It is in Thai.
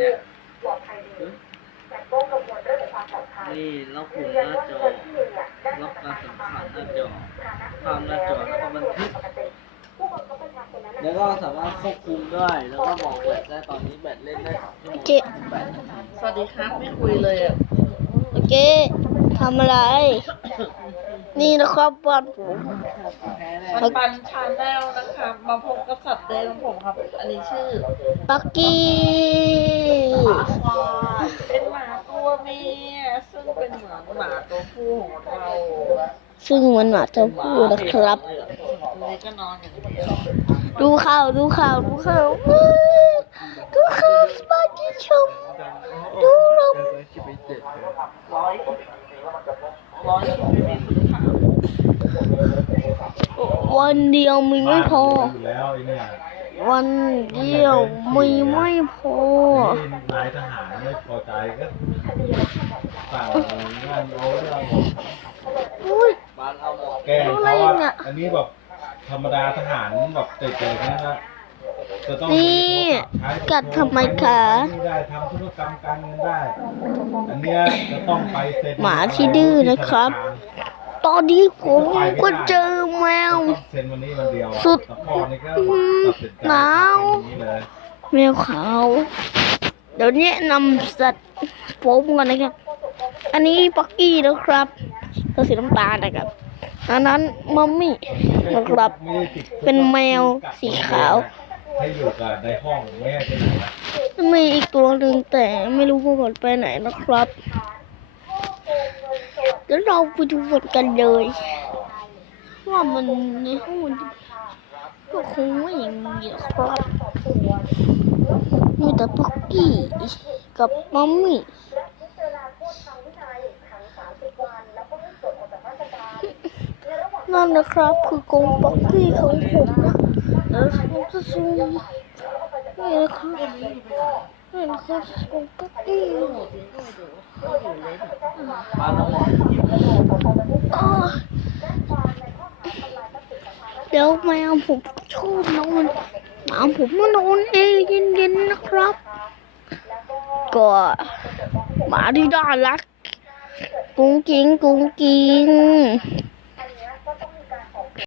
เนี่ยปลอดภัยดีแต่ก็กังวลเรื่องของความปลอดภัยนี่ล็อกปุ่มยืหนยันน้าว่าจทุกอคนที่มีอะได้ล็อกมาการจากสัมฐาผัสนะหน้าจอฐานะภาพหน้าจอแล้วก็บันทึกปกติผู้บังคับบัญชาคนนั้นแล้วก็สามารถควบคุมได้ แล้วก็บอกแบตได้ตอนนี้แบตเล่นได้สองชั่วโมงเจ๊ แบตนาทีสวัสดีครับไม่คุยเลยอะเจ๊ทำอะไร นี่นะครับบ้านผมแพ้แน่ปันปันชาแนลนะครับมาพบกับสัตว์เดย์ของผมครับ อันนี้ชื่อ ปักกี้หมา ควายเป็นหมาตัวเมียซึ่งเป็นเหมือนหมาตัวผู้ของเราซึ่งมันหมาตัวผู้นะครับเหลืองตัวนี้ก็นอนอย่างเดียวดูข่าวดูข่าวดูข่าวอื้อดูข่าวสมาชิกชมดูลมร้อยร้อยที่ไม่มีคุณค่าวันเดียวมีไม่พออยู่แล้ วไอ้เนี่ยวันเดียวมีไม่พอนี่นายทหารไม่พอใจก็สั่งงานเอาเรื่องอุ้ยบ้านเอาหมดแกล้งเขาอะไรว่าเนี่ยอันนี้แบบธรรมดาทหารแบบเด็กๆนะนะจะต้องนี่ใช้กัดทำไมคะนี่ได้ทำธุรกรรมการเงินได้ อันเนี้ยจะต้องไปเซ็นหมาที่ดื้อนะครับ ตอนนี้ผมก็เจอ แมวต้องเซ็นวันนี้วันเดียวอะสุด แต่พ่อนี่ก็ตัดสินใจหนาวทำอย่างนี้เลยแมวขาว เดี๋ยวแนะนำสัตว์ผมก่อนนะครับ อันนี้ปักกี้นะครับตัวสีน้ำตาลนะครับ อันนั้นมัมมี่นะครับไม่ได้ติดคุกเป็นแมวสีขาว ให้อยู่กับในห้องแม่เป็นไหนนะมีอีกตัวหนึ่งแต่ไม่รู้ว่ามันไปไหนนะครับเดี๋ยวเราไปดูมันกันเลย ว่ามันในห้องมันก็คงไม่อย่างนี้หรอกครับมีแต่ปักกี้กับมัมมี่พิจารณาโทษทางวินัยขัง30วันแล้วก็ให้ปลดออกจากราชการในระหว่างนั่นนะครับ คือกรงปักกี้ของผมนะแล้วผมจะซูมนี่นะครับนี่นะครับกรงปักกี้บ้านเอาหมดอ้ อเดี๋ยวแมวผมชอบนอนหมาผมมานอนเองเย็นๆนะครับ ก็หมาที่น่ารักกุ้งกิ้งกุ้งกิ้ง